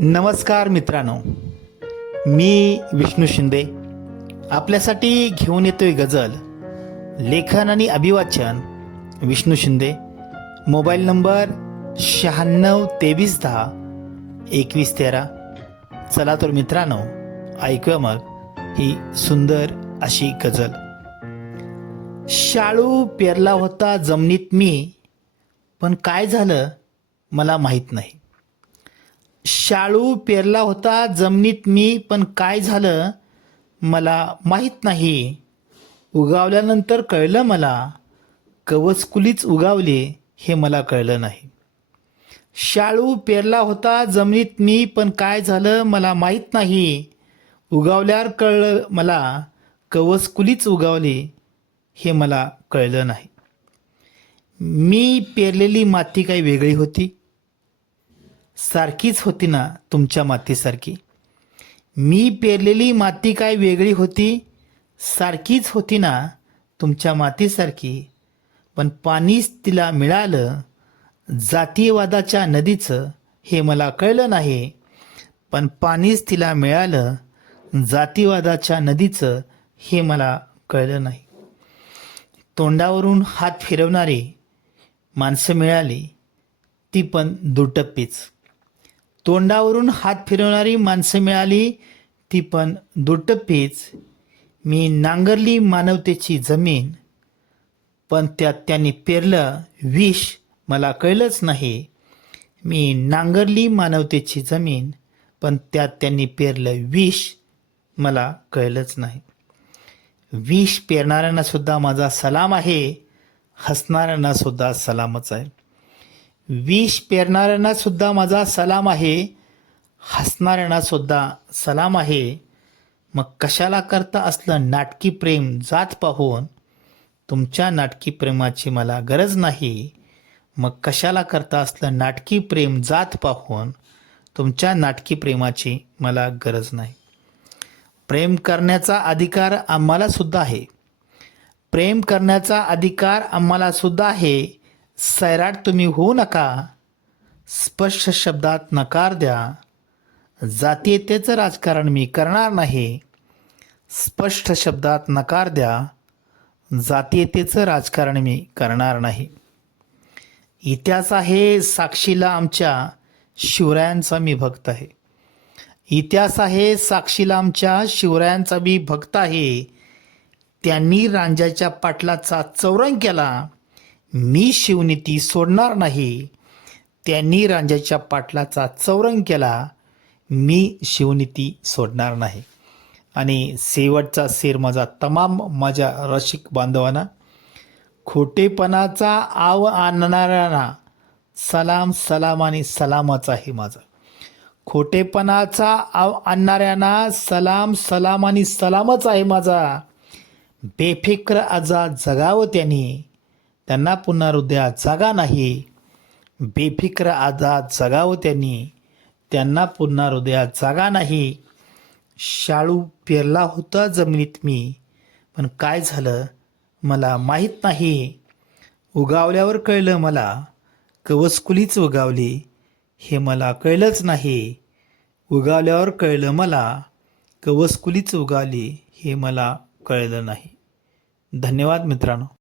नमस्कार मित्रांनो, मी विष्णू शिंदे आपल्यासाठी घेऊन येतोय गझल. लेखन आणि अभिवाचन विष्णू शिंदे. Mobile number 9623102113. चला तर मित्रांनो, ऐकूया मग ही सुंदर अशी गझल. शाळू पेरला होता जमिनीत मी, पण काय झालं मला माहीत नाही. शाळू पेरला होता जमिनीत मी, पण काय झालं मला माहीत नाही. उगावल्यानंतर कळलं मला, कवचकुलीच उगावले हे मला कळलं नाही. शाळू पेरला होता जमिनीत मी, पण काय झालं मला माहीत नाही. उगावल्यावर कळलं मला, कवचकुलीच उगावले हे मला कळलं नाही. मी पेरलेली माती काही वेगळी होती, सारखीच होती ना तुमच्या मातीसारखी. मी पेरलेली माती काय वेगळी होती, सारखीच होती ना तुमच्या मातीसारखी. पण पाणीच तिला मिळालं जातीयवादाच्या नदीचं हे मला कळलं नाही. पण पाणीच तिला मिळालं जातीवादाच्या नदीचं हे मला कळलं नाही. तोंडावरून हात फिरवणारी माणसं मिळाली, ती पण दुटप्पीच. तोंडावरून हात फिरवणारी माणसं मिळाली, ती पण दुटप्पीच. मी नांगरली मानवतेची जमीन, पण त्यात त्यांनी पेरलं विष मला कळलंच नाही. मी नांगरली मानवतेची जमीन, पण त्यात त्यांनी पेरलं विष मला कळलंच नाही. विष पेरणाऱ्यांना सुद्धा माझा सलाम आहे, हसणाऱ्यांना सुद्धा सलामच आहे. विष पेरणाऱ्यांना सुद्धा माझा सलाम आहे, हसणाऱ्यांना सुद्धा सलाम आहे. मग कशाला करता असलं नाटकी प्रेम जात पाहून? तुमच्या नाटकी प्रेमाची मला गरज नाही. मग कशाला करता असलं नाटकी प्रेम जात पाहून? तुमच्या नाटकी प्रेमाची मला गरज नाही. प्रेम करण्याचा अधिकार आम्हाला सुद्धा आहे. प्रेम करण्याचा अधिकार आम्हाला सुद्धा आहे. सैराट तुम्ही होऊ नका, स्पष्ट शब्दात नकार द्या. जातीयतेचं राजकारण मी करणार नाही. स्पष्ट शब्दात नकार द्या. जातीयतेचं राजकारण मी करणार नाही. इतिहास आहे साक्षीला आमच्या, शिवरायांचा मी भक्त आहे. इतिहास आहे साक्षीला आमच्या, शिवरायांचा मी भक्त आहे. त्यांनी रांजाच्या पाटलाचा चौरंग केला, मी शिवनीती सोडणार नाही. त्यांनी रांजाच्या पाटलाचा चौरंग केला, मी शिवनीती सोडणार नाही. आणि शेवटचा शेर माझा तमाम माझ्या रसिक बांधवांना. खोटेपणाचा आव आणणाऱ्यांना सलाम सलाम आणि सलामच आहे माझा. खोटेपणाचा आव आणणाऱ्यांना सलाम सलाम आणि सलामच आहे माझा. बेफिक्र आजाद जगावं त्यांना पुन्हा हृदयात जागा नाही. बेफिक्र आजाद जगावं त्यांना पुन्हा हृदयात जागा नाही. शाळू पेरला होता जमिनीत मी, पण काय झालं मला माहीत नाही. उगावल्यावर कळलं मला, कवचकुलीच उगावली हे मला कळलंच नाही. उगावल्यावर कळलं मला, कवचकुलीच उगावली हे मला कळलं नाही. धन्यवाद मित्रांनो.